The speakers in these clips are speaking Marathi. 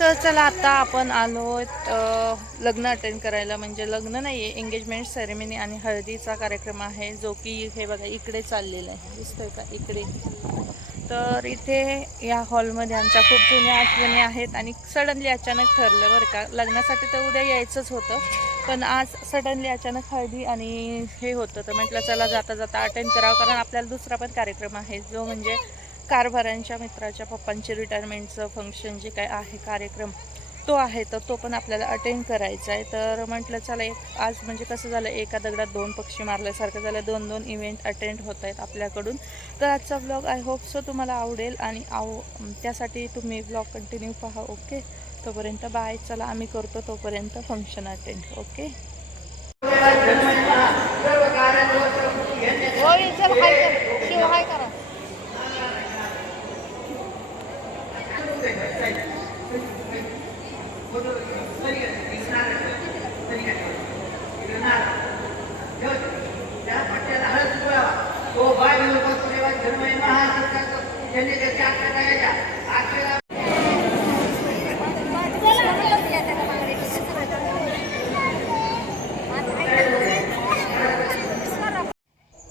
तर चला आता आपण आलो लग्न अटेंड करायला. म्हणजे लग्न नाही आहे एंगेजमेंट सेरेमनी आणि हळदीचा कार्यक्रम आहे जो की हे बघा इकडे चाललेला आहे. दिसतोय का? इकडे. तर इथे या हॉलमध्ये आमच्या खूप जुन्या आठवणी आहेत आणि सडनली अचानक ठरलं बरं का. लग्नासाठी तर उद्या यायचंच होतं पण आज सडनली अचानक हळदी आणि हे होतं. तर म्हटलं चला जाता जाता अटेंड करावं कारण आपल्याला दुसरा पण कार्यक्रम आहे जो म्हणजे कारभारांच्या मित्राच्या पप्पांचे रिटायरमेंटचं फंक्शन जे काय आहे कार्यक्रम तो आहे तर तो पण आपल्याला अटेंड करायचा आहे. तर म्हटलं चला एक आज म्हणजे कसं झालं एका दगडात दोन पक्षी मारल्यासारखं झालं दोन दोन इव्हेंट अटेंड होत आहेत आपल्याकडून. तर आजचा ब्लॉग आय होप सो तुम्हाला आवडेल आणि आव त्यासाठी तुम्ही ब्लॉग कंटिन्यू पहा ओके तोपर्यंत बाय चला आम्ही करतो तोपर्यंत फंक्शन अटेंड ओके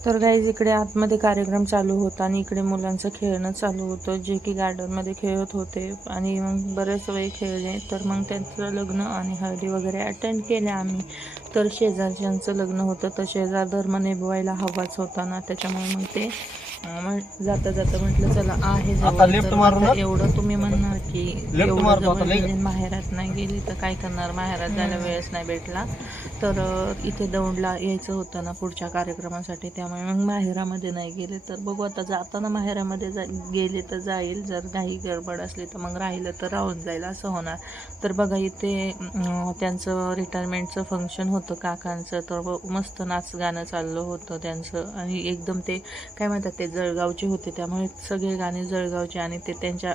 तर गाईज इकडे आतमध्ये कार्यक्रम चालू होता आणि इकडे मुलांचं खेळणं चालू होतं जे की गार्डनमध्ये खेळत होते. आणि मग बरेच वेळ खेळले तर मग त्यांचं लग्न आणि हळदी वगैरे अटेंड केले आम्ही. तर शेजारच्यांचं लग्न होतं तर शेजार धर्म निभवायला हवाच होता ना त्याच्यामुळे मग ते जाता जाता म्हटलं चला आहे जवळ एवढं तुम्ही म्हणणार की एवढं जवळ माहेरात नाही गेली तर काय करणार? माहेरात जायला वेळच नाही भेटला. तर इथे दौंडला यायचं होतं ना पुढच्या कार्यक्रमासाठी त्यामुळे मग माहेरामध्ये नाही गेले. तर बघू आता जाताना माहेरामध्ये जा गेले तर जाईल. जर काही गडबड असली तर मग राहिलं तर राहून जाईल असं होणार. तर बघा इथे त्यांचं रिटायरमेंटचं फंक्शन होतं काकांचं. तर मस्त नाच गाणं चाललं होतं त्यांचं. आणि एकदम ते काय म्हणतात ते जळगावचे होते त्यामुळे सगळे गाणे जळगावचे आणि ते त्यांच्या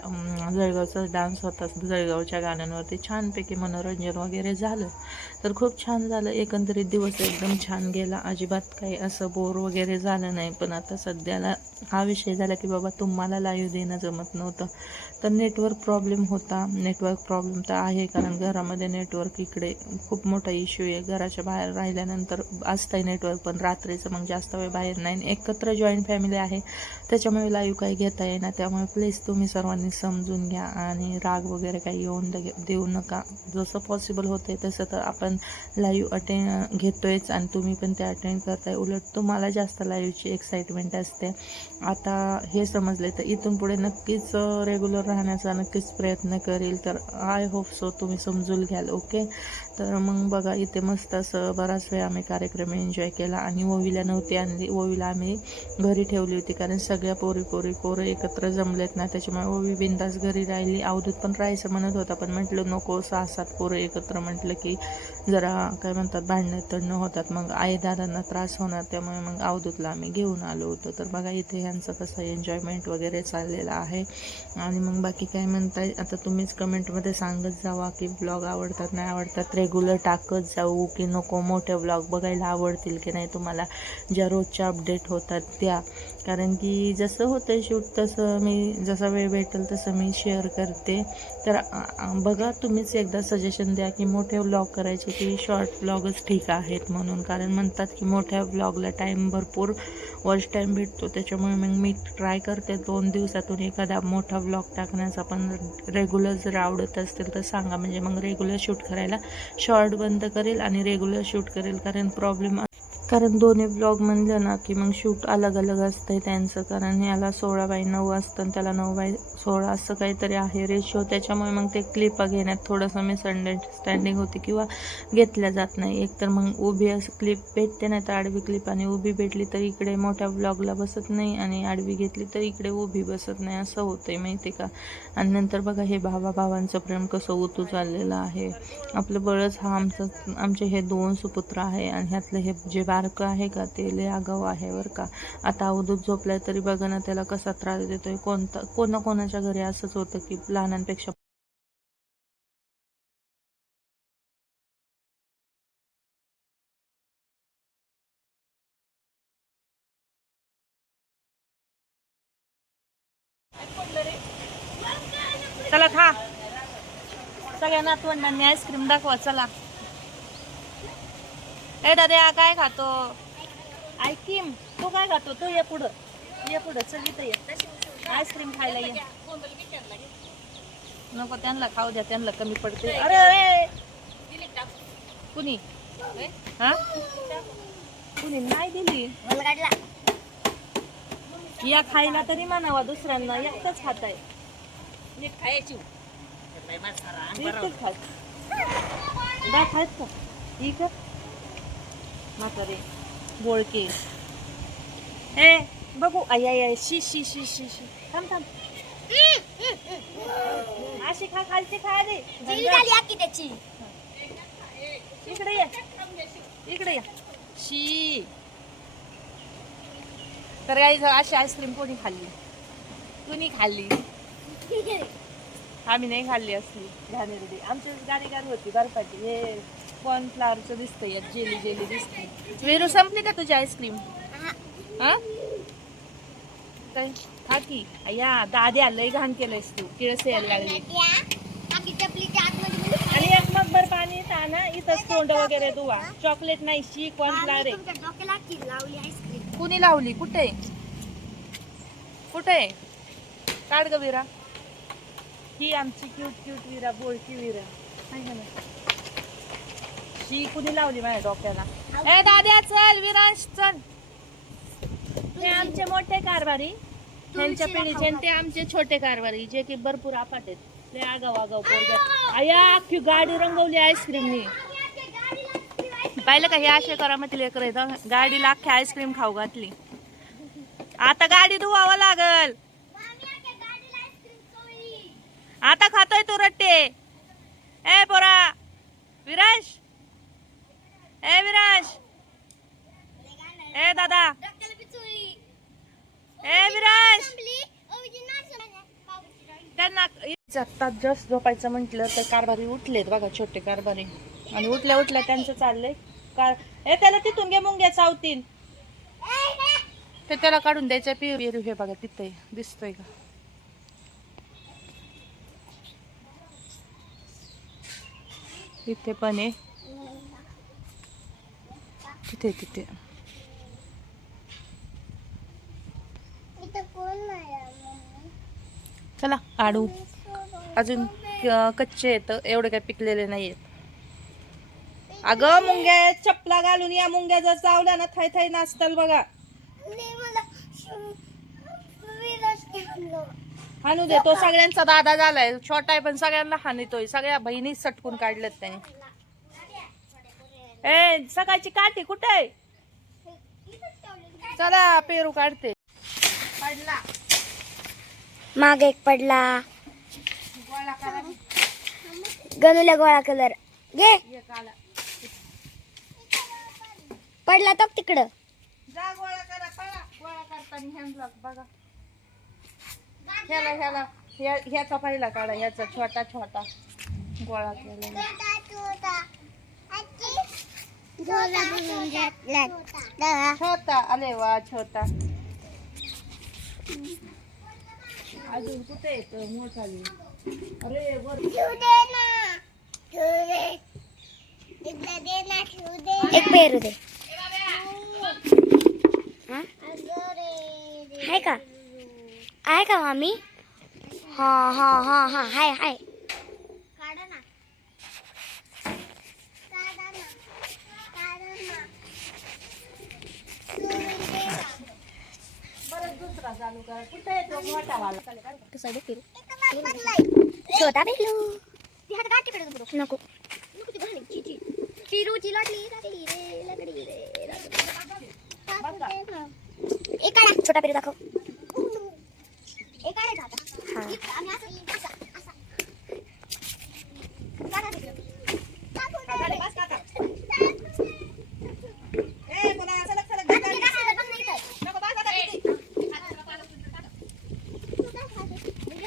जळगावचा डान्स होता जळगावच्या गाण्यांवरती छानपैकी मनोरंजन वगैरे झालं. तर खूप छान झालं एकंदरीत दिवस एकदम छान गेला. अजिबात काही असं बोर वगैरे झालं नाही पण आता सध्याला हा विषय झाला की बाबा तुम्हाला लाईव्ह देणं जमत नव्हतं. तर नेटवर्क प्रॉब्लेम होता नेटवर्क प्रॉब्लेम तर आहे कारण घरामध्ये नेटवर्क इकडे खूप मोठा इश्यू आहे. घराच्या बाहेर राहिल्यानंतर असतंय नेटवर्क पण रात्रीचं मग जास्त वेळ बाहेर नाही. एकत्र जॉईंट फॅमिली आहे त्याच्यामुळे लाईव्ह काही घेता येईना. त्यामुळे प्लीज तुम्ही सर्वांनी समजून घ्या आणि राग वगैरे काही येऊन देऊ नका. जसं पॉसिबल होते तसं तर आपण लाईव्ह अटेंड घेतोयच आणि तुम्ही पण ते अटेंड करताय. उलट तुम्हाला जास्त लाईव्हची एक्साइटमेंट असते. आता हे समजले तर इथून पुढे नक्कीच रेग्युलर राहण्याचा नक्कीच प्रयत्न करेल. तर आय होप सो तुम्ही समजून घ्याल ओके तर मग बघा इथे मस्त असं बराच वेळ आम्ही कार्यक्रम एन्जॉय केला. आणि ओवीला नव्हती आणली. ओवीला आम्ही घरी ठेवली होती. कारण सगळ्या पोरी पोरी पोरं एकत्र जमलेत ना त्याच्यामुळे ओवी बिंदास घरी राहिली. अवधूत पण राहायचं म्हणत होता पण म्हटलं नको सहा सात पोरं एकत्र म्हटलं की जरा काय म्हणतात भांडणं तडणं होतात. मग आई दादांना त्रास होणार त्यामुळे मग अवधूतला आम्ही घेऊन आलो होतो. तर बघा इथे ह्यांचं कसं एन्जॉयमेंट वगैरे चाललेलं आहे. आणि मग बाकी काय म्हणताय? आता तुम्हीच कमेंटमध्ये सांगत जावा की ब्लॉग आवडतात नाही आवडतात. रेग्युलर टाकत जाऊ की नको मोठे ब्लॉग बघायला आवडतील की नाही तुम्हाला ज्या रोजच्या अपडेट होतात त्या. कारण कारण की जसं होतं शूट तसं मी जसा वेळ भेटेल तसं मी शेअर करते. तर बघा तुम्हीच एकदा सजेशन द्या की मोठे व्लॉग करायचे की शॉर्ट व्लॉगच ठीक आहेत म्हणून. कारण म्हणतात की मोठ्या व्लॉगला टाईम भरपूर वर्ष टाईम भेटतो. त्याच्यामुळे मग मी ट्राय करते दोन दिवसातून एखादा मोठा व्लॉग टाकण्याचा. पण रेग्युलर जर आवडत असतील तर सांगा. म्हणजे मग रेग्युलर शूट करायला शॉर्ट बंद करेल आणि रेग्युलर शूट करेल. कारण प्रॉब्लेम कारण दोन्ही ब्लॉग म्हणलं ना की मग शूट अलग अलग असतंय त्यांचं. कारण याला सोळा बाय नऊ असतं आणि त्याला नऊ बाय सोळा असं काहीतरी आहे रेशो त्याच्यामुळे मग ते क्लिपा घेण्यात थोडंसं मिसअंडरस्टँडिंग होते किंवा घेतल्या जात नाही. एकतर मग उभी असं क्लिप भेटते नाही तर आडवी क्लिप आणि उभी भेटली तर इकडे मोठ्या ब्लॉगला बसत नाही आणि आडवी घेतली तर इकडे उभी बसत नाही. असं होतंय माहिती का? आणि नंतर बघा हे भावा भावांचं प्रेम कसं उतू चाललेलं आहे. आपलं बळच हा आमचं आमचे हे दोन सुपुत्र आहे आणि ह्यातलं हे जे बा बारकं आहे का? ते लय आगाऊ आहे बरं का. आता अवधूत झोपलाय तरी बघा ना त्याला कसा त्रास देतोय. कोणता कोणा कोणाच्या घरी असंच होतं की लहानांपेक्षा चला खा. सगळ्या नातवंडांनी आईस्क्रीम दाखवा चला. ए दादा काय खातो? आईस्क्रीम. तू काय खातो? तू ये पुढं. ये पुढं. चल इथं ये. आईस्क्रीम खायला ये. नको त्यांना खाऊ द्या. त्यांना कमी पडते. अरे अरे कुणी? हा? कुणी? नाही दिली. या खायला तरी म्हणावा दुसऱ्यांना. एकटंच खात आहे एकटंच खात दा. खायत का? ही कर. म्हातारे बोळके. ए बघू आई आई आई. शी शी शी शी शी. थांब थांब. अशी खा खालची खा रे. त्याची. इकडे ये. इकडे या. शी. तर काही अशी आईस्क्रीम कोणी खाल्ली? कुणी खाल्ली? आम्ही नाही खाल्ली असली. घाणेरडी. आमची गाडी गाडी होती बर्फाची. हे. कॉर्नफ्लावरचं दिसतंय यात जेली जेली दिसते वेरू संपली का तुझी आईस्क्रीम? हा? काय? खा की. दाद्या लय घाण केलंयस तू. किळस यायला लागली. आणि एक मग बर पाणी येतं ना इथंच तोंड वगैरे दुवा चॉकलेट नाही शी कॉर्नफ्लावर आहे. कुणी लावली? कुठे? कुठे? काढ ग विरा. ही आमची क्यूट क्यूट विरा बोळकी विरा. का नाही? शी कुणी लावली माझ्या डोक्याला? ए दाद्या चल विरांश चल. हे आमचे मोठे कारभारी. त्यांच्या पिढीचे आणि ते आमचे छोटे कारभारी जे की भरपूर आपाट आहेत. लय आगाव आगाव पोरग. आया! अख्खी गाडी रंगवली आईस्क्रीमनी. पाहिलं का हे असे करामती लेकर आहेत गाडीला अख्खी आईस्क्रीम खाऊ घातली. आता गाडी धुवावं लागल. आता खातोय तू रट्टे ए पोरा विराज ए विराज ए दादा. ए विराज. त्यांना आत्ता जस्ट झोपायचं म्हटलं तर कारभारी उठलेत बघा छोटे कारभारी. आणि उठल्या उठल्या त्यांचं चाललंय. कार ए त्याला तिथून घे मुंग्या चावतील ते त्याला काढून द्यायचं पिरू पिरू हे बघा तिथे दिसतोय का? तिथे पण आहे तिथे तिथे. चला आडू. अजून क- कच्चे आहेत एवढे काय पिकलेले नाहीयेत अगं मुंग्या चपला घालून या मुंग्या जर चावल्या ना थाय थाय नाचताल बघा. हाणू दे तो सगळ्यांचा दादा झालाय. छोटा आहे पण सगळ्यांना हानितोय सगळ्या बहिणी सटकून काढल्यात त्याने. ए सकाळची काठी कुठे चला पेरू काढते. पडला. माग एक पडला. गणूला गोळा कलर. घे. पडला तो तिकडं. जा गोळा करा पळा. गोळा करताना ह्यांना बघा. ह्याला ह्याला ह्या- ह्याचा पहिला काढा ह्याचा छोटा छोटा. गोळा केलेला. छोटा अरे वा छोटा. अजून कुठे येत मोठा अरे वर. एक पेरू दे. हा? आहे का? आहे का मामी? हा हा हा हा हाय हाय. छोटा भेटलो नको. चिरूची लागली रे लागली छोटा पेरू दाखव. आम्ही असं असं